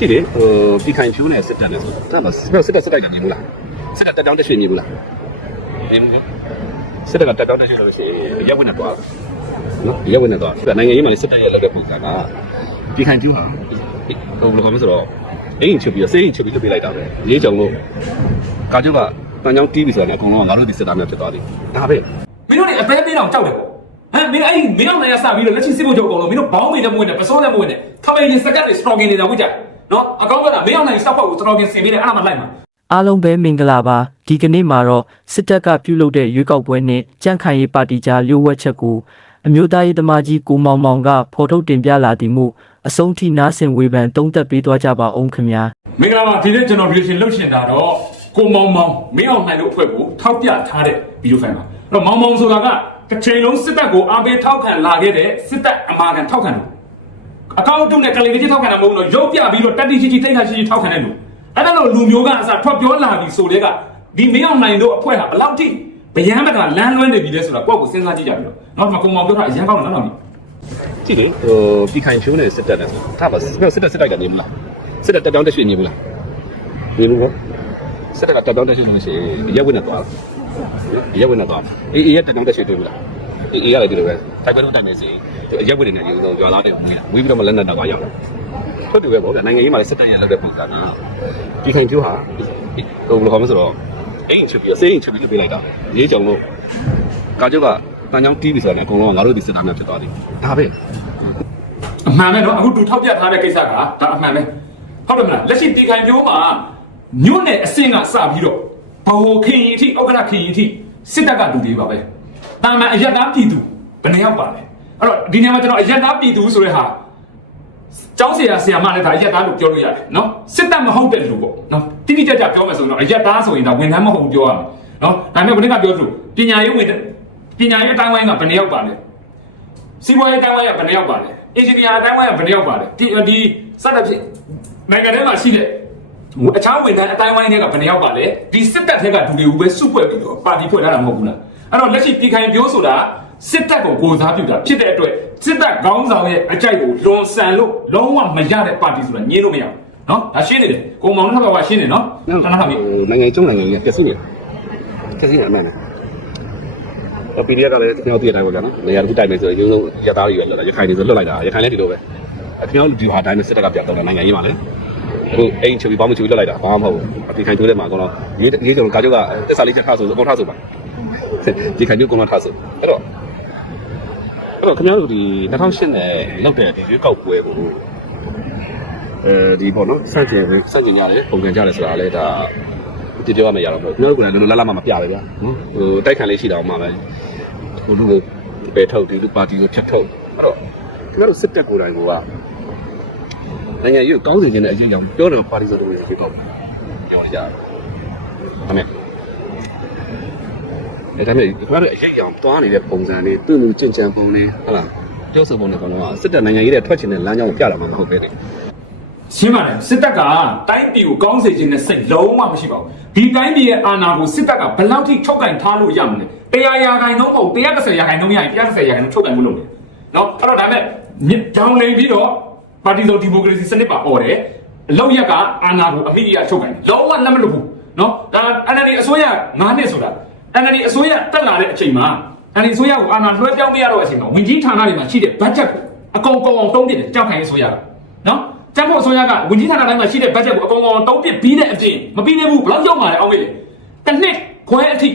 ကြည့်လေဟိုပြည်ခိုင်ဖြိုးနဲ့စစ်တပ်နဲ့ဆိုတာဒါမှစစ်တပ်စစ်တပ်စစ်တပ်ကမြင်ဘူးလားစစ်တပ်တက်တောင်းတက်ရွှေ့မြင်ဘူးလားမြင်ဘူးနော်စစ်တပ်ကတက်တောင်းတက်ရွှေ့လို့ရှိရင်ရက်ဝင်နဲ့သွားနော်ရက်ဝင်နဲ့သွားဒါနိုင်ငံရေးမှာစစ်တပ်ရဲ့လုပ်တဲ့ပုံစံကပြည်ခိုင်ဖြိုးဟာဟိုဘယ်လိုကောင်းလဲဆိုတော့အိမ်ချုပ်ပြီးတော့စေးအိမ်ချုပ်ပြီးလုပ်ပေးလိုက်တာပဲရေးကြုံလို့ကာကျုပ်ကတန်ချောင်းတီးပြီးဆိုတာနဲ့အကုန်လုံးကငါတို့ဒီစစ်သားများဖြစ်သွားတယ်ဒါပဲမင်းတို့နေအသေးသေးတောင်ကြောက်တယ်ပေါ့ဟမ်မင်းအဲ့ဒီမင်းတို့နိုင်ရစပြီးတော့လက်ရှိစစ်ဖို့ချုပ်အကုန်လုံးမင်းတို့ဘောင်းမိနဲ့မွေးနဲ့ပစောနဲ့မွေးနဲ့ခမေရင်စကတ်တွေစတော်ကင်နေတာဝိကြ နော်အကောင်းကမင်းတို့နိုင်စောက်ဖို့စတော်ကင်ဆင်ပြီးတယ်အဲ့ဒါမှလိုက်မှာအားလုံးပဲမင်္ဂလာပါဒီကနေ့မှာတော့စစ်တပ်ကပြုလုပ်တဲ့ရွေးကောက်ပွဲနဲ့ကြန့်ခိုင်ရေးပါတီကြားလျှို့ဝှက်ချက်ကိုအမျိုးသားရေးသမားကြီးကိုမောင်မောင်ကဖော်ထုတ်တင်ပြလာသည်မှုအဆုံးထိနားဆင်ဝေဖန်သုံးသပ်ပေးသွားကြပါအောင်ခင်ဗျာမင်္ဂလာပါဒီနေ့ကျွန်တော် reaction လုပ်ရှင်တာတော့ကိုမောင်မောင်မင်းအောင်နိုင်လို့အဖွဲ့ကိုထောက်ပြထားတဲ့ဗီဒီယိုဖိုင်ပါအဲ့တော့မောင်မောင်ဆိုတာကတစ်ချိန်လုံးစစ်တပ်ကိုအားပေးထောက်ခံလာခဲ့တဲ့စစ်တပ်အမာခံထောက်ခံတယ် အကောင့်တုနဲ့ကလေးကြီးထောက်ခံတာမဟုတ်ဘူးတော့ရုပ်ပြပြီးတော့တက်တိရှိရှိတိတ်ခါရှိရှိထောက်ခံတဲ့လူအဲ့ဒါလို့လူမျိုးကအစားထွက်ပြောလာပြီဆိုတဲ့ကဒီမင်းအောင်နိုင်တို့အဖွဲ့ဟာဘယ်လောက်ထိဗျမ်းမကလမ်းလွဲနေပြီလဲဆိုတာကိုယ့်ကိုစဉ်းစားကြည့်ကြပြီးတော့နောက်မှကိုမောင်ပြောတာအရင်ကောင်းတယ်နော်နော်ကြည့်လေဟိုပြည်ခိုင်ဖြိုးနဲ့စစ်တပ်နဲ့ဆိုတာဒါမှစစ်တပ်စစ်တပ်ကမြင်ဘူးလားစစ်တပ်တက်တောင်းတက်ရွှေ့မြင်ဘူးလားမြင်ဘူးကောစစ်တပ်ကတက်တောင်းတက်ရွှေ့လို့ရှိရင်ရက်ဝင်နဲ့သွားရက်ဝင်နဲ့သွားအေးအေးရက်တက်တောင်းတက်ရွှေ့တွေ့ဘူးလား အေးအေးရတယ်ဒီလိုပဲတိုက်ပွဲလုံးတိုင်နေစီရက်ဝင်နေတယ်ဒီလိုကြွာလာတယ်ဝီးလာဝီးပြီးတော့မလက်နဲ့တော့ရောက်ဟုတ်တယ်ပဲပေါ့ဗျာနိုင်ငံရေးမှာလည်းစစ်တပ်ရလောက်တဲ့ပုံစံကပြည်ခိုင်ဖြိုးဟာဟိုဘယ်လိုခေါ်မလဲဆိုတော့အိမ်ချုပ်ပြီးစေးအိမ်ချုပ်ပြီးပေးလိုက်တာရေးကြုံလို့ကာကျုပ်ကတန်ချောင်းတီးပြီးဆိုတာနဲ့အကုန်လုံးကငါတို့ဒီစစ်သားများဖြစ်သွားတယ်ဒါပဲအမှန်ပဲနော်အခုသူထောက်ပြထားတဲ့ကိစ္စကဒါအမှန်ပဲဟုတ်တယ်မလားလက်ရှိတီခိုင်ပြိုးမှာညွန့်နဲ့အစင်ကစပြီးတော့ဘိုခင်ရင်အထိဥက္ကဋ္ဌခင်ရင်အထိစစ်တပ်ကလူတွေပါပဲ တာမန်အယက်သားပြည်သူဘယ်နှယောက်ပါလဲအဲ့တော့ဒီနေရာမှာကျွန်တော်အယက်သားပြည်သူဆိုတဲ့ဟာကျောင်းဆရာဆရာမလည်းဒါအယက်သားလို့ပြောလို့ရတယ်နော်စစ်တပ်မဟုတ်တဲ့လူပေါ့နော်တိတိကျကျပြောမယ်ဆိုရင်တော့အယက်သားဆိုရင်ဒါဝန်ထမ်းမဟုတ်ဘူးပြောရမယ်နော်ဒါပေမဲ့ဘယ်နည်းကပြောသလိုပညာရေးဝန်ပညာရေးအတိုင်းဝိုင်းကဘယ်နှယောက်ပါလဲစီးပွားရေးအတိုင်းဝိုင်းကဘယ်နှယောက်ပါလဲအင်ဂျင်နီယာအတိုင်းဝိုင်းကဘယ်နှယောက်ပါလဲဒီဒီစတဲ့ဖြစ်နိုင်ငံထဲမှာရှိတဲ့အခြားဝန်ထမ်းအတိုင်းဝိုင်းတွေကဘယ်နှယောက်ပါလဲဒီစစ်တပ်ထက်ကလူတွေကိုပဲစုပွက်ပြီးတော့ပါတီဖွဲ့ထားတာမဟုတ်ဘူးလား အဲ့တော့လက်ရှိပြည်ခိုင်ပြောဆိုတာစစ်တပ်ကိုကိုစားပြုတာဖြစ်တဲ့အတွက်စစ်တပ်ခေါင်းဆောင်ရဲ့အကြိုက်ကိုလွန်ဆန်လို့လုံးဝမရတဲ့ပါတီဆိုတာညင်းလို့မရဘူးနော်ဒါရှင်းနေတယ်ကိုမောင်နှောက်ကရှင်းနေနော်တန်းထားပြီနိုင်ငံကျုံနိုင်ငံကြီးကပြည့်စုံနေပြည့်စုံနေအမှန်နဲ့အပီဒီယာကလည်းကျွန်တော်သိတဲ့အတိုင်းပဲဗျာနော်နေရာတစ်ခုတိုက်မယ်ဆိုရင်ရုံးလုံးရသားတွေပဲလွတ်လာရခိုင်တွေဆိုလွတ်လိုက်တာရခိုင်လည်းဒီလိုပဲအကျွန်တော်ဒီဟာတိုင်းနဲ့စစ်တပ်ကပြတ်တော့နိုင်ငံကြီးမှာလေအခုအိမ်ချပြီးပေါင်းမချပြီးလွတ်လိုက်တာဘာမှမဟုတ်ဘူးအပီခိုင်တိုးတဲ့မှာကတော့ရေးရေးကြုံကာကျုပ်ကတက်စာလေးချက်ထားဆိုအကုန်ထားဆိုပါ ဒီခိုင်မျိုးကုန်ထားဆိုအဲ့တော့အဲ့တော့ခင်ဗျားတို့ဒီ2008နဲ့လောက်တဲ့ဒီရွေးကောက်ပွဲကိုအဲဒီပေါ့နော်စန့်ကျင်စန့်ကျင်ကြတယ်ပုံကန်ကြတယ်ဆိုတာလည်းဒါဒီပြောရမယ်ရတော့ကျွန်တော်တို့ကလည်းလောလောလတ်လတ်မပြပဲဗျာနော်ဟိုတိုက်ခံလေးရှိတာမှပဲဟိုလူကိုပယ်ထုတ်ဒီလူပါတီကိုဖြတ်ထုတ်အဲ့တော့ကျွန်တော်တို့စစ်တပ်ကိုယ်တိုင်ကနိုင်ငံရေးကိုကောင်းစေခြင်းနဲ့အရင်ကြောင့်ပြောတယ်ပါတီဆိုတဲ့ဝင်ပြေတော့ပြောနေကြတယ်ဒါမဲ့ အဲဒါမဲ့ကျွန်တော်တို့အရင်ကြောင့်တွားနေတဲ့ပုံစံတွေသူ့လူကျင့်ကြံပုံတွေဟုတ်လားပြောဆိုပုံတွေကတော့စစ်တပ်နိုင်ငံရေးတဲ့ထွက်ချင်တဲ့လမ်းကြောင်းကိုပြတာမှမဟုတ်ပဲလေရှင်းပါတယ်စစ်တပ်ကတိုင်းပြည်ကိုကောင်းစေခြင်းနဲ့စိတ်လုံးဝမရှိပါဘူးဒီတိုင်းပြည်ရဲ့အာဏာကိုစစ်တပ်ကဘယ်လောက်ထိချုပ်ကင်ထားလို့ရမလဲတရားရာခိုင်နှုန်းမဟုတ်130ရာခိုင်နှုန်းရရင်130ရာခိုင်နှုန်းချုပ်ကင်မှုလုပ်တယ်နော်အဲ့တော့ဒါမဲ့မြစ်တောင်းလိန်ပြီးတော့ပါတီစုံဒီမိုကရေစီစနစ်ပါអော်တယ်အလောက်ရက်ကအာဏာကိုအမိအယချုပ်ကင်လုံးဝလက်မလွတ်ဘူးနော်ဒါ NLD အစိုးရ9နှစ်ဆိုတာ NLD အစိုးရတက်လာတဲ့အချိန်မှာ NLD အစိုးရကိုအာဏာလွှဲပြောင်းပြရတော့အချိန်မှာဝင်ကြီးဌာနတွေမှာရှိတဲ့ budget ကိုအကုန်ကုန်အောင်တုံးပြတယ်ကြောက်ခိုင်းအစိုးရကနော်တတ်ဖို့အစိုးရကဝန်ကြီးဌာနတိုင်းမှာရှိတဲ့ budget ကိုအကုန်လုံးတုံးပစ်ပြီးတဲ့အပြင်မပြီးသေးဘူးဘယ်လောက်ရောက်မှာလဲအောင်မေးလေတစ်နှစ်ခွဲအထိ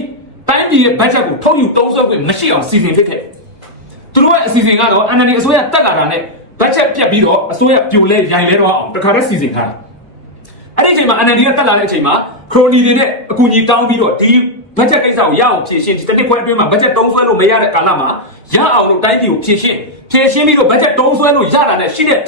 တိုင်းပြည်ရဲ့ budget ကိုထုတ်ယူတုံးဆွဲခွင့်မရှိအောင်စီစဉ်ဖြစ်ခဲ့သူတို့ရဲ့အစီအစဉ်ကတော့ NLD အစိုးရတက်လာတာနဲ့ budget ပြတ်ပြီးတော့အစိုးရပြိုလဲရိုင်လဲတော့အောင်တခါတည်းစီစဉ်ထားတာအဲ့ဒီအချိန်မှာ NLD ကတက်လာတဲ့အချိန်မှာခရိုနီတွေနဲ့အကူအညီတောင်းပြီးတော့ဒီ budget ကိစ္စကိုရအောင်ဖြည့်ရှင်းဒီတစ်နှစ်ခွဲအတွင်းမှာ budget တုံးဆွဲလို့မရတဲ့ကာလမှာရအောင်လို့တိုင်းပြည်ကိုဖြည့်ရှင်းဖြည့်ရှင်းပြီးတော့ budget တုံးဆွဲလို့ရတာနဲ့ရှိတဲ့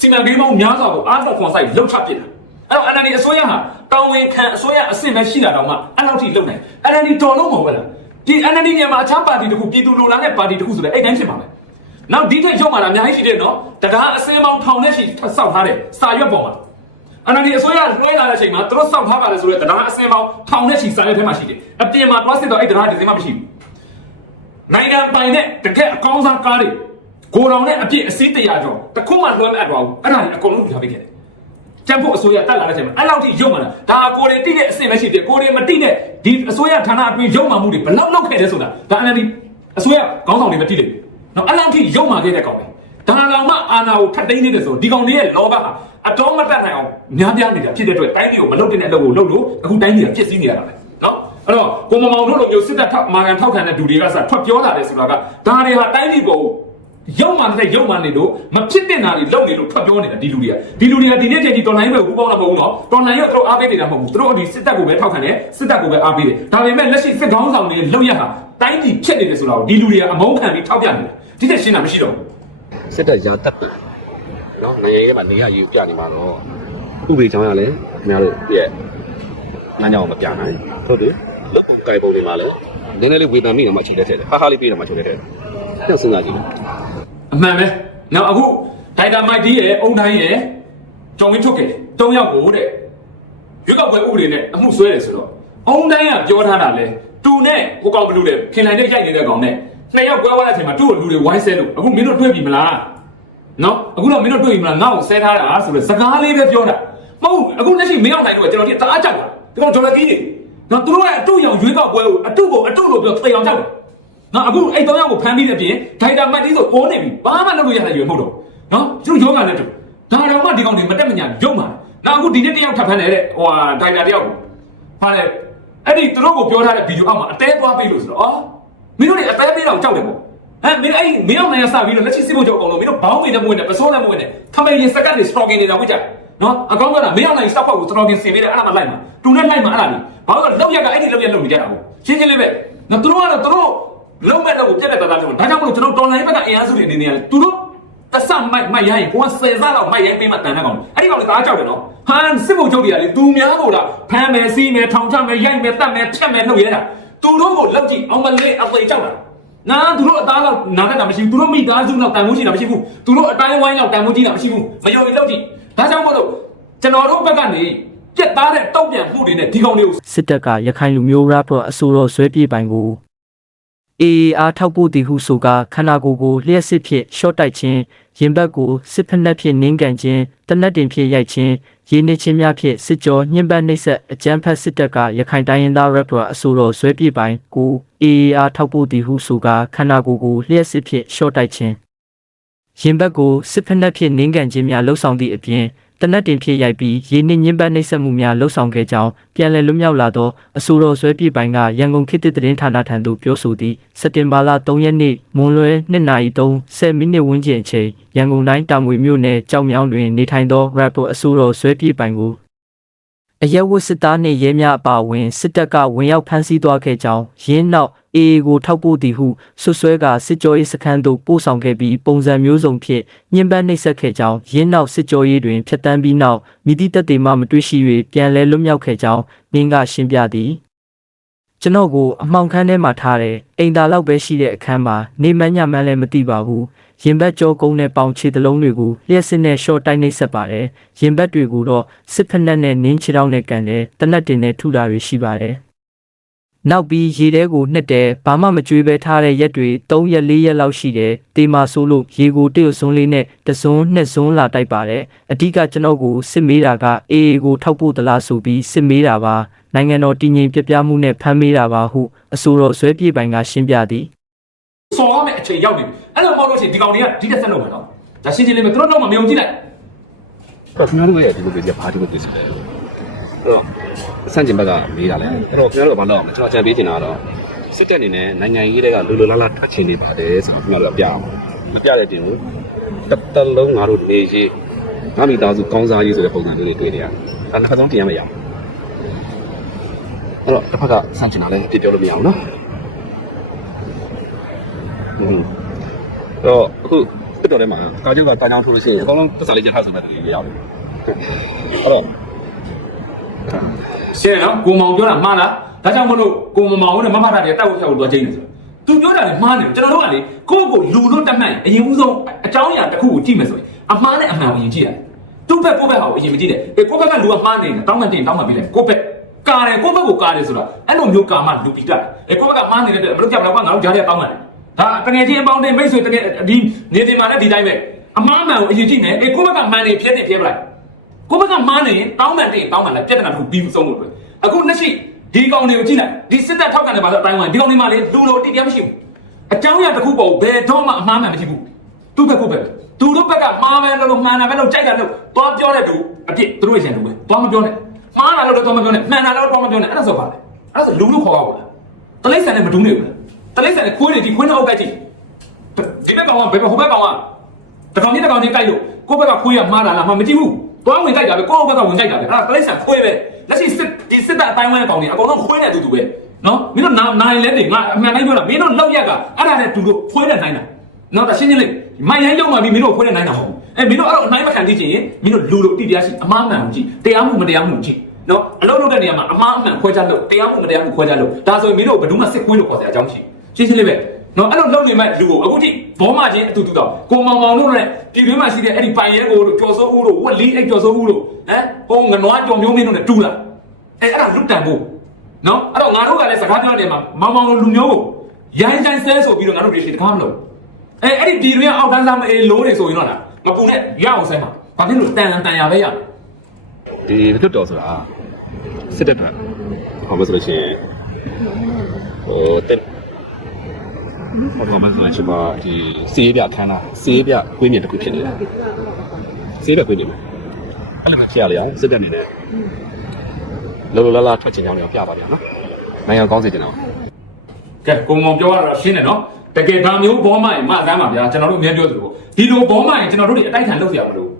စီမံကိန်းပေါင်းများစွာကိုအားသက်ခွန်ဆိုင်လှုပ်ချပစ်တာအဲ့တော့ NLD အစိုးရဟာတောင်းဝင်ခံအစိုးရအဆင့်ပဲရှိတာတော့မှအဲ့လောက်ထိလုပ်နိုင် NLD တော်လို့မဟုတ်ဘူးလားဒီ NLD မြန်မာအခြားပါတီတခုပြည်သူလိုလားတဲ့ပါတီတခုဆိုတဲ့အဲ့တိုင်းဖြစ်ပါမယ်နောက်ဒီထက်ရုံမှလာအများကြီးရှိတယ်နော်တရားအစင်းပေါင်းထောင်နဲ့ရှိစောက်ထားတဲ့စာရွက်ပေါ်မှာ NLD အစိုးရလွှဲလာတဲ့အချိန်မှာသူတို့စောက်ထားပါတယ်ဆိုတော့တရားအစင်းပေါင်းထောင်နဲ့ချီစာရွက်ထဲမှာရှိတယ်အပြင်မှာတွားစစ်တော့အဲ့တရားဒီစင်းမှမရှိဘူးနိုင်ငံပိုင်တဲ့တကယ်အကောင်းစားကားတွေကိုတော်နဲ့အပြည့်အစည်းတရာကျော်တခုမှလွှဲမအပ်တော့ဘူးအဲ့ဒါကြီးအကုန်လုံးပြထားပေးခဲ့တယ်ကျန်းဖို့အစိုးရတက်လာတဲ့အချိန်မှာအဲ့လောက်ထိရုံမှန်တာဒါကိုယ်တွေတိတဲ့အဆင့်ပဲရှိတယ်ကိုယ်တွေမတိတဲ့ဒီအစိုးရဌာနအတွင်းရုံမှန်မှုတွေဘယ်လောက်လောက်ခဲ့တယ်ဆိုတာဒါအန်ဒီအစိုးရခေါင်းဆောင်တွေမတိလိမ့်ဘူးနော်အဲ့လောက်ထိရုံမှန်ခဲ့တဲ့ကောင်ပဲဒါကောင်မှအာဏာကိုထပ်သိမ်းနေတယ်ဆိုဒီကောင်တွေရဲ့လောဘဟာ အတော်မတက်နိုင်အောင်များပြားနေတာဖြစ်တဲ့အတွက်တိုင်းပြည်ကိုမလုပ်တဲ့အလုပ်ကိုလုပ်လို့အခုတိုင်းပြည်ကပြည့်စည်နေရတာပဲနော်အဲ့တော့ကိုမမောင်တို့လိုမျိုးစစ်တပ်ထောက်မာကန်ထောက်ခံတဲ့လူတွေကစထွက်ပြောလာတယ်ဆိုတာကဒါတွေဟာတိုင်းပြည်ကိုရုံမှန်တဲ့ရုံမှန်နေလို့မဖြစ်တဲ့နာတွေလုံနေလို့ထွက်ပြောနေတာဒီလူတွေကဒီလူတွေကဒီနေ့ချိန်ဒီတော်လိုင်းပဲဘူးပေါင်းတာမဟုတ်ဘူးနော်တော်လိုင်းရောသူတို့အားပေးနေတာမဟုတ်ဘူးသူတို့ဒီစစ်တပ်ကိုပဲထောက်ခံတယ်စစ်တပ်ကိုပဲအားပေးတယ်ဒါပေမဲ့လက်ရှိစစ်ကောင်းဆောင်တွေလုံရဟာတိုင်းပြည်ဖြစ်နေတယ်ဆိုတော့ဒီလူတွေကအမုန်းခံပြီးထောက်ပြနေတာဒီတက်ရှင်းတာမရှိတော့ဘူးစစ်တပ်ရာတက်တယ် နော်နိုင်ငံရေးမှာနေရယူပြနေမှာတော့ဥပဒေကြောင်းရလဲခင်ဗျားတို့ရဲ့ငါးညောင်မပြနိုင်ဟုတ်တယ်လောက်ကိုင်ပုံတွေမှာလဲနည်းနည်းလေးဝေဖန်မိတော့မှချိန်လက်ထည့်တယ်ဟာဟာလေးပြေးတော့မှချိန်လက်ထည့်တယ်ပြန်စဉ်းစားကြည့်အမှန်ပဲနောက်အခုဒိုင်တာမိုက်ဒီရဲ့အုံတိုင်းရဲ့ကြောင်ဝင်းထုတ်ခဲ့တုံးယောက်ကိုတဲ့ရွက်ကောက်ပွဲဥပဒေနဲ့အမှုဆွဲတယ်ဆိုတော့အုံတိုင်းကပြောထားတာလဲတူနဲ့ဟိုကောင်ဘလူတဲ့ခင်လိုက်တဲ့ရိုက်နေတဲ့ကောင်နဲ့နှစ်ယောက်ကွဲသွားတဲ့အချိန်မှာသူ့ကိုလူတွေဝိုင်းဆဲလို့အခုမင်းတို့တွေ့ပြီမလား နော်အခုတော့မင်းတို့တွေ့ပြီမလားငါ့ကိုဆဲထားတာဆိုတော့စကားလေးပဲပြောတာမဟုတ်အခုလက်ရှိမင်းအောင်နိုင်တော့ကျွန်တော်ဒီတအားကြောက်တာဒီကောင်ဒေါ်လာကြီးတွေနော်သူတို့ရဲ့အတူရောင်ရွေးကောက်ပွဲကိုအတူကိုအတူလို့ပြောသေအောင်ကြောက်တယ်နော်အခုအဲ့တောင်းယောက်ကိုဖမ်းပြီးတဲ့ပြင်ဒိုင်တာမတ်တီးဆိုပေါ်နေပြီဘာမှလုပ်လို့ရတဲ့ရွေမဟုတ်တော့နော်သူတို့ယောဂနဲ့တူဒါတော့မှဒီကောင်တွေမတက်မညာရုံမှာနောက်အခုဒီနေ့တယောက်ထပ်ဖမ်းနေတဲ့ဟိုဟာဒိုင်တာတယောက်ကိုဟာလေအဲ့ဒီသူတို့ကိုပြောထားတဲ့ဗီဒီယိုအောက်မှာအသေးသွားပေးလို့ဆိုတော့အော်မင်းတို့တွေအသေးပေးတော့ကြောက်တယ်ပေါ့ ဟမ်မင်းအဲ့မင်းအောင်နိုင်ရစပြီးတော့လက်ရှိစစ်ဖို့ကြောက်အောင်လို့မင်းတို့ဘောင်းဝင်တဲ့မဝင်တဲ့ပစိုးတဲ့မဝင်တဲ့ခမရင်စကတ်တွေ stalking နေတာဝိကြနော်အကောင်းကမင်းအောင်နိုင်စတော့ကို stalking ဆင်ပေးတယ်အဲ့ဒါမှလိုက်မှာတူနဲ့လိုက်မှာအဲ့ဒါကြီးဘာလို့လောက်ရကအဲ့ဒီလောက်ရလုပ်နေကြတာဟုတ်ရှင်းရှင်းလေးပဲနော်သူတို့ကတော့သူတို့လုံးမဲ့တော့ပြက်တဲ့တသားလုံးဒါကြောင့်မလို့ကျွန်တော်တော်လိုင်းဘက်ကအင်အားစုတွေအနေနဲ့သူတို့တဆမိုက်မိုက်ရိုင်းကိုကဆယ်စားတော့မိုက်ရိုင်းပေးမှတန်တဲ့ကောင်အဲ့ဒီကောင်လည်းတအားကြောက်တယ်နော်ဟန်စစ်ဖို့ချုပ်တွေကလေသူများကိုလားဖမ်းမယ်စီးမယ်ထောင်ချမယ်ရိုက်မယ်တတ်မယ်ဖြတ်မယ်နှုတ်ရဲတာသူတို့ကိုလောက်ကြည့်အောင်မလေးအသေးကြောက်တာ နာသူတို့အသားတော့နာတတ်တာမရှိဘူးသူတို့မိသားစုတော့တန်ဖိုးရှိတာမရှိဘူးသူတို့အတိုင်းဝိုင်းတော့တန်ဖိုးကြီးတာမရှိဘူးမယုံရင်လောက်ကြည့်ဒါကြောင့်မလို့ကျွန်တော်တို့ဘက်ကနေပြက်သားတဲ့တောက်ပြန်မှုတွေနဲ့ဒီကောင်တွေကိုစစ်တပ်ကရခိုင်လူမျိုးရပ်ဖို့အဆိုတော်ဆွဲပြေးပိုင်ကို AAR ထောက်ပို့သည်ဟုဆိုကာခန္ဓာကိုယ်ကိုလျှက်စစ်ဖြင့်ရှော့တိုက်ခြင်းရင်ဘတ်ကိုစစ်ဖက်နှက်ဖြင့်နင်းကန်ခြင်းတနက်တင်ဖြင့်ရိုက်ခြင်း ရေနစ်ခြင်းများဖြင့်စစ်ကြောညှဉ်းပန်းနှိပ်စက်အကြမ်းဖက်စစ်တပ်ကရခိုင်တိုင်းရင်းသားရပ်တော်အဆိုတော်ဆွဲပြေးပိုင်ကို AAR ထောက်ပို့သည်ဟုဆိုကာခန္ဓာကိုယ်ကိုလျှက်စစ်ဖြင့်ရှော့တိုက်ခြင်းရင်ဘတ်ကိုစစ်ဖက်နှက်ဖြင့်နင်းကန်ခြင်းများလှုပ်ဆောင်သည့်အပြင် တနက်တင်ဖြစ်ရိုက်ပြီးရေနစ်ညှဉ်းပန်းနှိပ်စက်မှုများလှုပ်ဆောင်ခဲ့ကြောင်းပြန်လည်လွတ်မြောက်လာသောအဆိုတော်ဆွဲပြေပိုင်းကရန်ကုန်ခေတ်သစ်သတင်းဌာနထံသို့ပြောဆိုသည်စက်တင်ဘာလ3ရက်နေ့မွန်လွဲ2:30မိနစ်ဝန်းကျင်အချိန်ရန်ကုန်တိုင်းတာမွေမြို့နယ်ကြောက်မြောင်းတွင်နေထိုင်သော rapper အဆိုတော်ဆွဲပြေပိုင်းကိုအရက်ဝတ်စစ်သားနှင့်ရဲများအပါအဝင်စစ်တပ်ကဝင်ရောက်ဖမ်းဆီးသွားခဲ့ကြောင်းရင်းနောက် AA ကိုထောက်ပို့သည်ဟုဆွဆွဲကစစ်ကြောရေးစခန်းသို့ပို့ဆောင်ခဲ့ပြီးပုံစံမျိုးစုံဖြင့်ညှဉ်းပန်းနှိပ်စက်ခဲ့ကြောင်းရင်းနောက်စစ်ကြောရေးတွင်ဖျက်ဆီးပြီးနောက်မိသည့်တပ်တွေမှမတွေ့ရှိ၍ပြန်လည်လွတ်မြောက်ခဲ့ကြောင်းမင်းကရှင်းပြသည်ကျွန်တော်ကိုအမှောင်ခန်းထဲမှာထားတယ်အိမ်သာလောက်ပဲရှိတဲ့အခန်းမှာနေမညမှန်းလည်းမသိပါဘူးရင်ဘတ်ကြောကုန်းနဲ့ပေါင်ခြေသလုံးတွေကိုလျှက်စစ်နဲ့ရှော့တိုက်နှိပ်စက်ပါတယ်ရင်ဘတ်တွေကိုတော့စစ်ဖက်နှက်နဲ့နင်းချေတောင်းနဲ့ကန်တယ်တနက်တင်နဲ့ထုတာတွေရှိပါတယ် နောက်ပြီးရေထဲကိုနှစ်တယ်ဘာမှမကြွေးပဲထားတဲ့ရက်တွေ3ရက်4ရက်လောက်ရှိတယ်တေမာဆိုးလို့ရေကိုတရွတ်စွန်းလေးနဲ့တစွန်းနှစ်စွန်းလာတိုက်ပါတယ်အဓိကကျွန်တော်ကိုစစ်မေးတာကအေအေကိုထောက်ဖို့တလားဆိုပြီးစစ်မေးတာပါနိုင်ငံတော်တည်ငြိမ်ပြပြမှုနဲ့ဖမ်းမေးတာပါဟုအဆိုတော်ဆွဲပြေပိုင်ကရှင်းပြသည်စော်ရမယ့်အချိန်ရောက်နေပြီအဲ့လိုမဟုတ်လို့ရှိရင်ဒီကောင်တွေကဒီတက်ဆက်လုပ်မှာတော့ဒါရှင်းရှင်းလေးပဲသူတို့တော့မမြုံကြည့်လိုက်ခင်ဗျားတို့ရဲ့ဒီလိုပြည်ဘာဒီလိုပြည်စလဲအဲ့ တော့စန့်ကျင်ဘက်ကမေးတာလဲအဲ့တော့ခင်ဗျားတို့ကဘာလုပ်အောင်လဲကျွန်တော်ကြံပေးချင်တာကတော့စစ်တပ်အနေနဲ့နိုင်ငံရေးတွေကလူလူလားလားထွက်ချင်နေပါတယ်ဆိုတော့ခင်ဗျားတို့ကပြအောင်မပြတဲ့တင်ကိုတစ်တလုံးငါတို့နေရေးငါမိသားစုကောင်းစားရေးဆိုတဲ့ပုံစံမျိုးတွေတွေ့နေရတယ်ဒါနှစ်ခါသုံးတင်ရမရအောင်အဲ့တော့တစ်ဖက်ကစန့်ကျင်တာလဲအပြစ်ပြောလို့မရအောင်နော်อืมတော့အခုစစ်တော်ထဲမှာကာကျုပ်ကတာကြောင်ထိုးလို့ရှိရင်အကုန်လုံးသက်စာလေးကြထားဆိုမဲ့တူကြီးရောက်တယ်အဲ့တော့ ရှင်းနော်ကိုမောင်ပြောတာမှားလားဒါကြောင့်မလို့ကိုမမောင်နဲ့မမတာတွေတောက်ဖြောက်တော့ချိန်နေဆိုသူပြောတာလည်းမှားနေတယ်ကျွန်တော်တို့ကလေကိုယ့်ကိုလူလို့တတ်မှန်အရင်ဦးဆုံးအကြောင်းအရာတစ်ခုကိုကြည့်မယ်ဆိုရင်အမှားနဲ့အမှန်ကိုယင်ကြည့်ရတယ်သူ့ဘက်ကိုယ့်ဘက်ဟာကိုအရင်မကြည့်တယ်အေးကိုယ့်ဘက်ကလူကမှားနေတယ်တောင်းမှတင်တောင်းမှပြီးလိုက်ကိုယ့်ဘက်ကာတယ်ကိုယ့်ဘက်ကိုကာတယ်ဆိုတာအဲ့လိုမျိုးကာမှလူပြီးတတ်တယ်အေးကိုယ့်ဘက်ကမှားနေတဲ့အတွက်မလုပ်ကြဘူးလားကွာငါတို့ကြားထဲတောင်းမှတယ်ဒါတကယ်ချင်းအပေါင်းတင်မိတ်ဆွေတကယ်ဒီနေတင်မှာလည်းဒီတိုင်းပဲအမှားမှန်ကိုအရင်ကြည့်နေအေးကိုယ့်ဘက်ကမှန်နေဖြဲနေဖြဲပလိုက် ကိုဘက်ကမှားနေရင်တောင်းပန်တင်တောင်းပန်လိုက်ပြဿနာတစ်ခုပြီးဆုံးလို့တွေ့အခုလက်ရှိဒီကောင်တွေကိုကြည့်လိုက်ဒီစစ်တပ်ထောက်ကန်တယ်ပါဆိုအတိုင်းဝိုင်းဒီကောင်တွေမှလေလူလိုတိတရားမရှိဘူးအကြောင်းအရာတစ်ခုပေါ့ဘယ်တော့မှအမှားမှန်မရှိဘူးသူ့ဘက်ကိုပဲသူတို့ဘက်ကမှားမယ်လို့လို့မှန်တယ်ပဲလို့ကြိုက်တယ်လို့သွားပြောတဲ့သူအပြစ်သူတို့ရဲ့ရှင်လူပဲသွားမပြောနဲ့မှားတာလို့လည်းသွားမပြောနဲ့မှန်တာလို့သွားမပြောနဲ့အဲ့ဒါဆိုပါလေအဲ့ဒါဆိုလူလို့ခေါ်ရပါလားတလိမ့်ဆန်နဲ့မတူးနေဘူးလားတလိမ့်ဆန်နဲ့ခွေးတွေဒီခွေးနှောက်ကကြည့်ဒီဘက်ကောင်ကဘယ်ဘက်ဟိုဘက်ကောင်ကတကောင်ကြီးတကောင်ကြီးကြိုက်လို့ကိုယ့်ဘက်ကခွေးရမှားတာလားမှမကြည့်ဘူး သွားဝင်ကြိုက်တာပဲကိုယ့်ဘက်ကဝင်ကြိုက်တာပဲအဲ့ဒါပလိษံခွေးပဲလက်ရှိစစ်ဒီစစ်တပ်အတိုင်းဝိုင်းအကောင်ကြီးအကုန်လုံးခွေးနဲ့အတူတူပဲနော်မင်းတို့နာနိုင်လဲနေငါအမှန်တိုင်းပြောတာမင်းတို့လောက်ရက်ကအဲ့ဒါနဲ့တူတို့ခွေးနဲ့နိုင်တာနော်တရှင်းချင်းလေးမိုင်ရိုင်းရောက်မှပြီးမင်းတို့ခွေးနဲ့နိုင်တာမဟုတ်ဘူးအဲမင်းတို့အဲ့တော့အနိုင်မခံသိချင်ရင်မင်းတို့လူတို့တိတရားရှိအမှားမှန်ကြည့်တရားမှုမတရားမှုကြည့်နော်အလုပ်လုပ်တဲ့နေရာမှာအမှားအမှန်ခွဲခြားလို့တရားမှုမတရားမှုခွဲခြားလို့ဒါဆိုရင်မင်းတို့ဘယ်သူမှစစ်ခွေးလို့ခေါ်စရာအကြောင်းရှိရှင်းရှင်းလေးပဲ နော်အဲ့လိုလုပ်နေမဲ့လူကိုအခုကြည့်ဘောမချင်းအတူတူတော့ကိုမောင်မောင်တို့နဲ့ဒီတွင်းမှာရှိတဲ့အဲ့ဒီပိုင်ရဲကိုတို့ကျော်စိုးဦးတို့ဝက်လီအဲ့ကျော်စိုးဦးတို့ဟမ်ဟိုငနွားကြော်မျိုးမင်းတို့နဲ့တူလာအဲ့အဲ့ဒါလွတ်တန်ဖို့နော်အဲ့တော့ငါတို့ကလည်းစကားပြောတဲ့မှာမောင်မောင်လူမျိုးကိုရိုင်းတိုင်းဆဲဆိုပြီးတော့ငါတို့ဒီတကားမလို့အဲ့အဲ့ဒီဒီတွင်းအောက်တန်းစားမအေးလုံးနေဆိုရင်တော့လားမပူနဲ့ရအောင်ဆဲမှာဘာဖြစ်လို့တန်တန်ရပဲရဒီလွတ်တော်ဆိုတာစစ်တပ်ကဟောမဆိုလို့ရှိရင်ဟိုတက် ဟောမဆိုလို့ရှိရင်ပါဒီစေးပြခန်းလားစေးပြကွင်းမြင်တစ်ခုဖြစ်နေတယ်စေးပြကွင်းမြင်အဲ့လိုမှဖြစ်ရလေအောင်စစ်တပ်နေတယ်လောလောလာလာထွက်ချင်ကြောင်းလည်းပြပါဗျာနော်နိုင်ငံကောင်းစေချင်တော့ကဲကိုမောင်ပြောရတော့ရှင်းတယ်နော်တကယ်ဒါမျိုးဘောမရင်မအကမ်းပါဗျာကျွန်တော်တို့အများပြောသလိုဒီလိုဘောမရင်ကျွန်တော်တို့တွေအတိုက်ခံလုပ်ရမလို့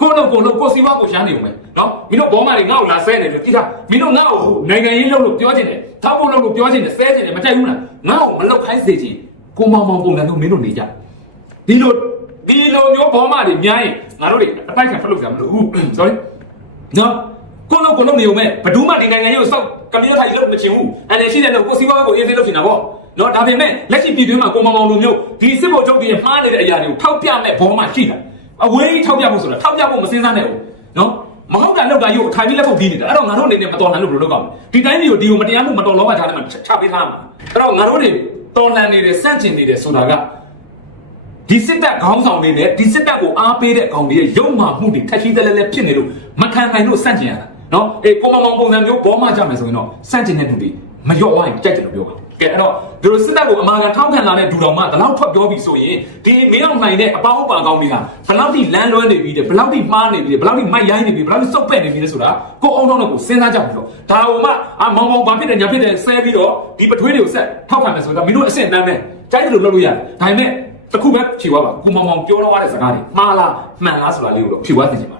ကိုလို့ကိုလို့ကိုစီဝါကိုရှမ်းနေဦးမယ်နော်မင်းတို့ဘောမတွေငါ့ကိုလာဆဲနေတယ်တိကျမင်းတို့ငါ့ကိုနိုင်ငံရေးလုပ်လို့ပြောချင်တယ်ထောက်ဖို့လုပ်လို့ပြောချင်တယ်ဆဲချင်တယ်မကြိုက်ဘူးလားငါ့ကိုမလုပ်ခိုင်းစေချင် ကိုမောင်မောင်ပုံစံမျိုးမင်းတို့နေကြဒီလိုဒီလိုမျိုးဘောမတွေများရင်ငါတို့တွေအတိုက်ခံဖတ်လို့ရမလို့ sorry နော်ကိုလုံးကိုလုံးနေုံမဲ့ဘယ်သူမှဒီနိုင်ငံရေးကိုစောက်ကမင်းတို့ထိုင်လို့မချင်ဘူးအဲ့ဒါရှိတယ်လို့ကိုစီးပွားကိုအေးသေးလို့ချင်တာပေါ့နော်ဒါပေမဲ့လက်ရှိပြည်တွင်းမှာကိုမောင်မောင်လိုမျိုးဒီစစ်ဘောချုပ်တွေမှားနေတဲ့အရာတွေကိုထောက်ပြမဲ့ဘောမှရှိတာအဝေးထောက်ပြဖို့ဆိုတာထောက်ပြဖို့မစင်းစားနဲ့ဘူးနော်မဟုတ်တာလောက်တာရုပ်ထိုင်ပြီးလက်ဖို့ပြီးနေတာအဲ့တော့ငါတို့အနေနဲ့မတော်လှန်လို့ဘယ်လိုလုပ်ကောင်းဒီတိုင်းမျိုးဒီကိုမတရားမှုမတော်လောပါထားတယ်မှာချပေးထားမှာအဲ့တော့ငါတို့တွေ တော်လှန်နေတယ်စန့်ကျင်နေတယ်ဆိုတာကဒီစစ်တပ်ခေါင်းဆောင်တွေနဲ့ဒီစစ်တပ်ကိုအားပေးတဲ့ကောင်တွေရဲ့ရုံမှမှုတွေထက်ရှိတယ်လဲလဲဖြစ်နေလို့မခံနိုင်လို့စန့်ကျင်ရတာနော်အေးကိုမမောင်ပုံစံမျိုးဘောမကြမယ်ဆိုရင်တော့စန့်ကျင်တဲ့သူတွေမလျော့ဝိုင်းကြိုက်တယ်လို့ပြောပါ ကဲအဲ့တော့ဒီလိုစစ်တပ်ကိုအမာခံထောက်ခံလာတဲ့ဒူတော်မှတလောက်ထွက်ပြောပြီးဆိုရင်ဒီမင်းအောင်နိုင်တဲ့အပေါင်းအပါကောင်းတွေကဘလောက်ထိလမ်းလွဲနေပြီးတယ်ဘလောက်ထိမှားနေပြီးတယ်ဘလောက်ထိမိုက်ရိုင်းနေပြီးဘလောက်ထိစုပ်ပဲ့နေပြီးလဲဆိုတာကိုအောင်တော့ကိုစဉ်းစားကြပြီတော့ဒါဟိုမှအမောင်မောင်ဘာဖြစ်တယ်ညာဖြစ်တယ်ဆဲပြီးတော့ဒီပထွေးတွေကိုဆက်ထောက်ခံမယ်ဆိုတော့မင်းတို့အဆင့်တန်းပဲကြိုက်တယ်လို့လုပ်လို့ရတယ်ဒါပေမဲ့တစ်ခုပဲဖြေသွားပါကိုမောင်မောင်ပြောတော့ရတဲ့စကားတွေမှားလားမှန်လားဆိုတာလေးကိုတော့ဖြေသွားသိချင်ပါ